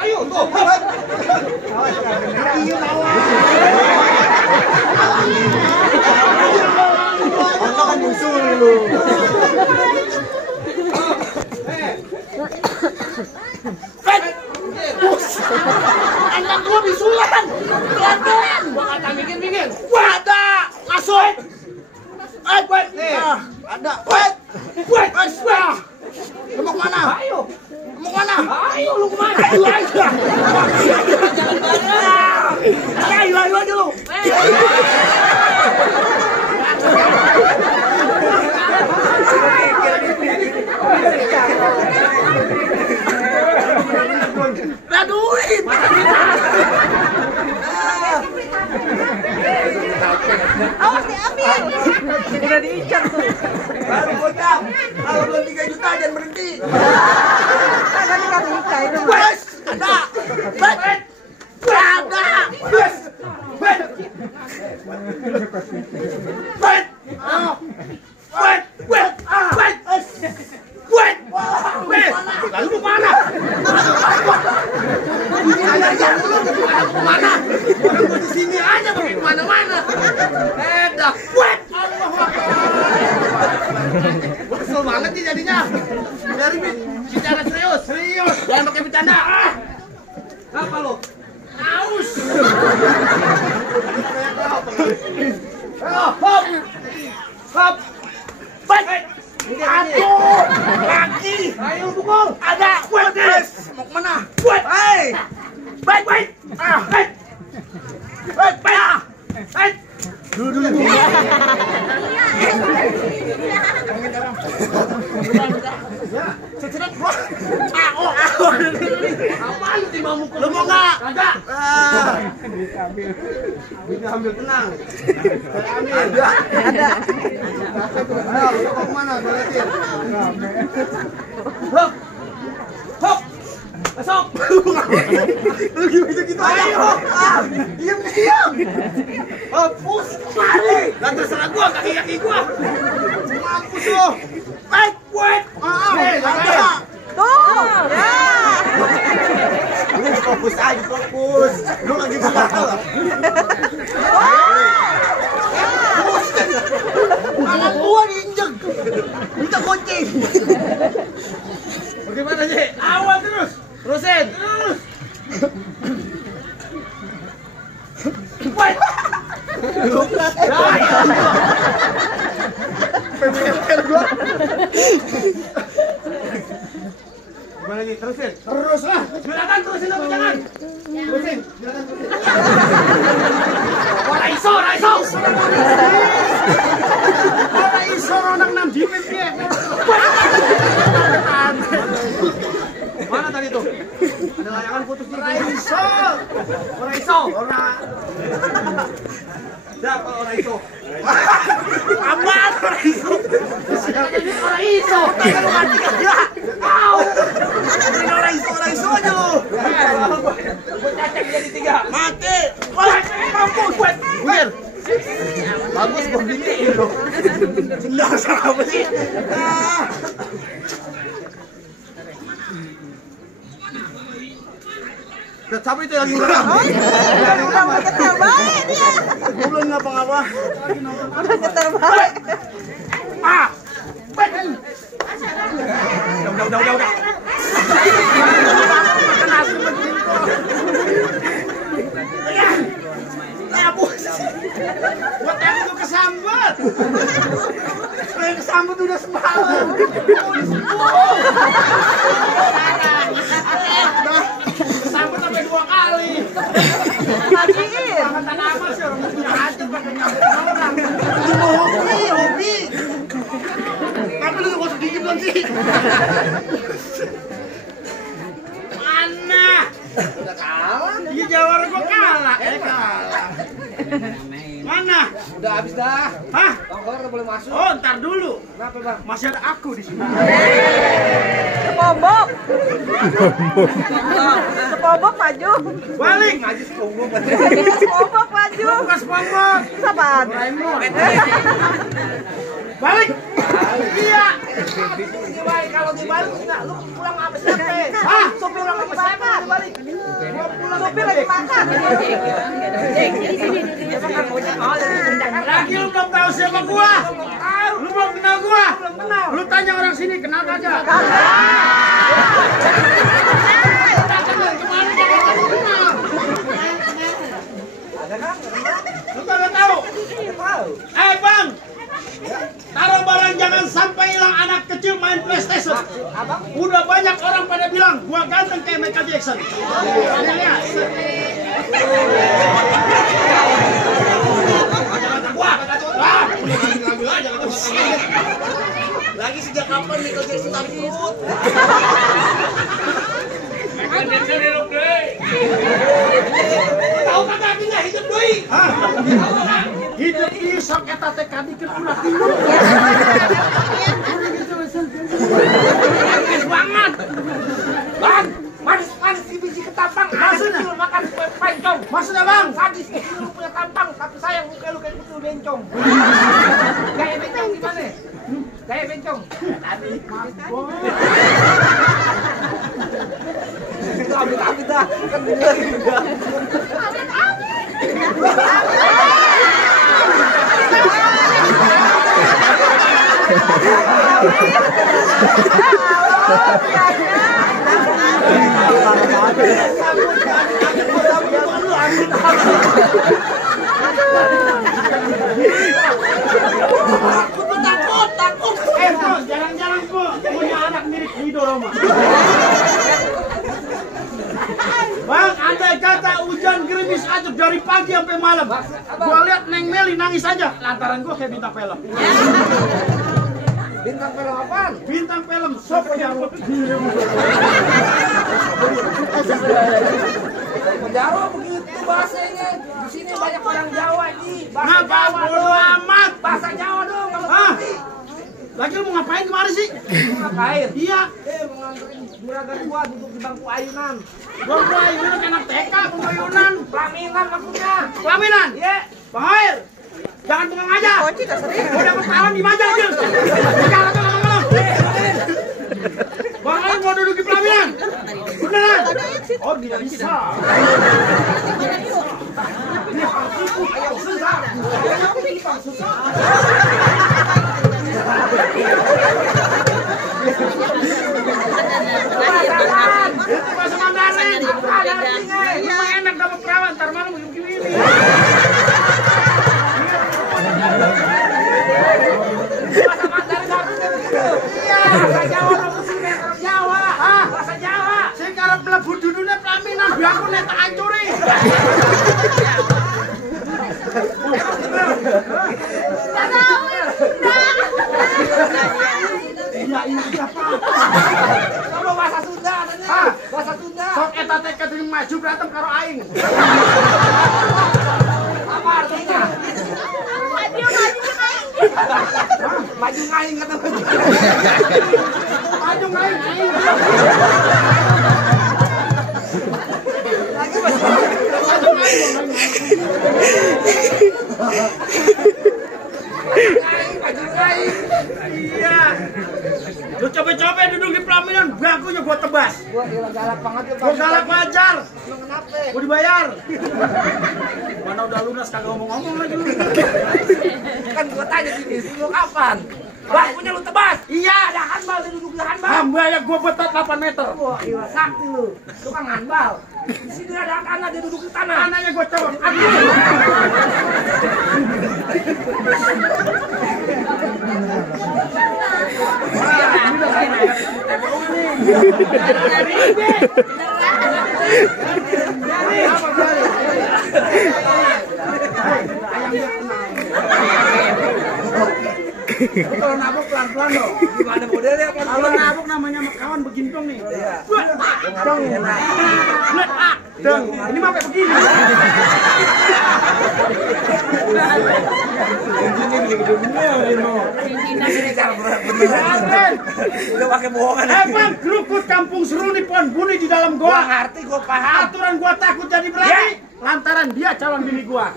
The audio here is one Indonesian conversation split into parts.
Ayo tuh. Iya lawan. Anda kan musuh lu. Anak gua bisulan. Pelan-pelan. Gua kata mikir-mikir. Wah, ada. Masuk. Wait. Ada. Wait. Lu mau kemana? Ayo. Mau kemana? Ayo lu kemana? Ayo aja. Ayo aja lu. Nah duit. Awas diambil. Udah diincar tuh. Baru bocah. Kalau belum 3 juta jangan berhenti. Kagak nikah itu. Wes, ada. Wes. Ada. Wes. Wes. Wes. Wes. Wes. Wes. Wes. Lalu mau mana? Mana? Orang gua di sini aja pakai kemana-mana. Dah. Wes. Gua kesel banget nih jadinya. Dari bicara serius. Jangan pakai bercanda. Apa lo? Aus. Hop. Hop. Baik. Aduh, lagi. Ayo pukul. Ada. Wes. Mau kemana? Wes. Hei. Baik. Baik. Dulu. Cecret gua. Apaan lu timbang mukul? Lu mau enggak? Kagak. Bisa ambil tenang. Ada. Ayo, lu mau kemana? Gua liatin. Hop. Masuk. Lu gitu-gitu aja. Ayo. Diam. Hapus. Balik. Lah terserah gua, kaki-kaki gua. Mampus lu. Baik. Ada. Tuh. Ya. Fokus aja, fokus. Lu lagi bakal. Tangan gua diinjek. Minta kunci. Bagaimana sih? Awal terus. Terusin. Terus. Wait. Gimana nih? Terusin. Terus lah. Silakan terusin apa jangan? Terusin. Silakan terusin. Raiso. Raiso orang 6 jimin dia. Mana tadi tuh? Ada layangan putus di Raiso. Orang. Siapa orang itu? Aman Raiso. Jadi orang iso. Kan lu ngerti kagak? Au. Ini Raiso aja lu. Gua cacak jadi 3. Mati. Mampus. Biar. Bagus gua giniin lu. Jelas apa sih? Udah capek itu lagi ngeram. Udah ngetar baik dia. Belum ngapa-ngapa. Udah ngetar baik. Udah. Buat aku tuh kesambet. Yang kesambet udah semalam. Kesambet sampai 2 kali. Hajiin. Angkatan apa sih orang punya hati pakai nyambet orang. Hobi. Tapi lu gak usah dikit dong sih. Mana? Udah kalah. Iya jawara gua kalah. Kalah. Mana? Udah habis dah. Hah? Bang Kolar udah boleh masuk. Oh, ntar dulu. Kenapa, Bang? Masih ada aku di sini. Sepobok maju. Balik. Ngaji sepuluh. Sepobok maju. Bukan SpongeBob. Sapaan? Balik. Iya. Kalau dibalik enggak lu pulang apa siapa? Hah? Sopir pulang apa siapa? Supir lagi makan. Lagi lu belum tahu siapa gua? Lu belum kenal gua? Lu tanya orang sini kenal aja. Lu kagak tahu? Bang, taruh barang jangan sampai hilang. Anak kecil main PlayStation. Udah banyak orang pada bilang gua ganteng kayak Michael Jackson. Lihat. Lagi sejak kapan Michael Jackson takut? Michael Jackson hidup deh. Tahu kagak artinya hidup deh? Hidup di sok eta teh kadikeun ulah tidur. Manis banget. Bang, manis si biji ketapang. Maksudnya makan bencong. Maksudnya bang, sadis lu punya tampang tapi sayang muka lu kayak kutu bencong. Gaya bencong gimana? Gaya bencong. Tadi mabok. Amit-amit dah, kan bener juga. Takut. Jalan-jalan po, punya anak mirip Rido Roma. Bang, andai kata hujan gerimis aja dari pagi sampai malam, gua lihat Neng Meli nangis aja, lantaran gua kayak bintang film. Bintang film apaan? Bintang film Sopo Jarwo. Jawa begitu bahasanya. Di sini banyak orang Jawa ini. Ngapa bodo amat? Bahasa Jawa dong kalau Hah? ngerti. Lagi lu mau ngapain kemarin sih? Ngapain? Iya, Mau nganterin juragan gua duduk di bangku ayunan. gua ayunan anak TK, pengayunan. Pelaminan maksudnya. Pelaminan? Iya. Bang Air, jangan bengong aja. Kunci tak sering. Gua dapat kawan di Maja aja. Jangan ngomong-ngomong. Bang Air mau duduk di pelaminan? Beneran? Oh, tidak bisa. Dia palsu, ayo susah. Susah. Itu bahasa Mandarin. Emang enak dapat perawan, ntar malam begini. Bahasa Mandarin artinya begitu. Iya. Bahasa Jawa dong sini orang Jawa. Bahasa Jawa. Sekarang mlebu dudune pelaminan biarku nek tak ancuri. Iya ini siapa? Kamu bahasa Sunda tanya. Bahasa Sunda. Sok eta teh kadung maju berantem karo aing. Apa artinya? Maju ngaing kata maju. Maju aing. Lagi masih. Maju aing. Maju ngaing. Iya. Lu coba-coba duduk di pelaminan, bakunya gua tebas. Gua galak banget ya. Gua galak wajar. Lu kenapa? Gua dibayar. Mana udah lunas kagak ngomong-ngomong lagi lu. Kan gua tanya sini, lu kapan? Bakunya lu tebas. Iya, Ada handbal dia duduk di handbal. hamba ya gua betot 8 meter. Wah, iya sakti lu. Lu kan handbal. Di sini ada tanah dia duduk di tanah. Anaknya gua cowok. Kalau nabok pelan-pelan dong. Gimana modelnya kan? Kalau nabok namanya sama kawan begintong nih. Iya. Dong. Dong. Ini mah kayak begini. Ini cara beneran. Udah pakai bohongan. Emang kerukut kampung Seruni pohon buni di dalam Gua goa. ngerti, gua paham. Aturan gua takut jadi berani. Lantaran dia calon bini gua.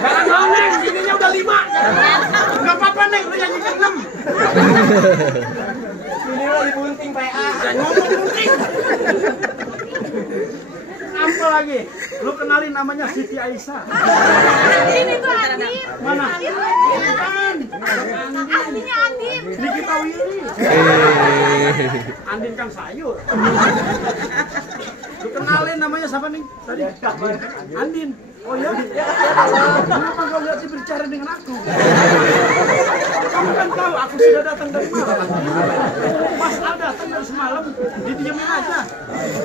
Jangan ngomong, bininya udah 5. Enggak apa-apa, Neng, lu nyanyi ke-6. Ini lo dibunting PA. Jangan ngomong bunting. Apa lagi? Lu kenalin namanya Siti Aisyah. Ini tuh Adin. Mana? Bukan. Aslinya Adin. Nikita Willy. Andin kan sayur. Lu kenalin namanya siapa nih? Tadi Andin. Oh ya? Kenapa kau nggak berbicara dengan aku? Kamu kan tahu aku sudah datang dari malam. Mas Al datang dari semalam, didiamin aja.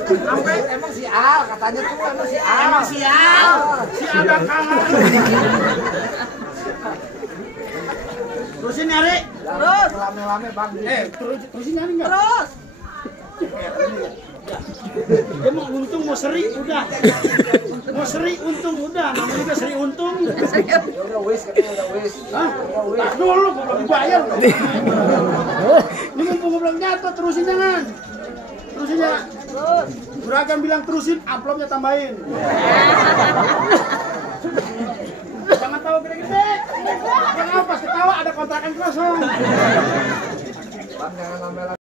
Sampai Emang si Al katanya tuh emang si Al. emang sial. Si Al dan kalah. Terusin nyari. Terus. Lame-lame bang. Terusin nyari nggak? Terus. Dia mau untung, mau seri, udah. Mau seri, untung, udah. Namanya juga seri untung. Ya udah wis katanya udah wis. Hah? Tak dulu, gue belum dibayar. Ini mumpung gue belum nyata, terusin jangan. Terusin ya. Juragan bilang terusin, amplopnya tambahin. Jangan tahu gede-gede. Jangan pas ketawa ada kontrakan kosong. Bang jangan lame-lame.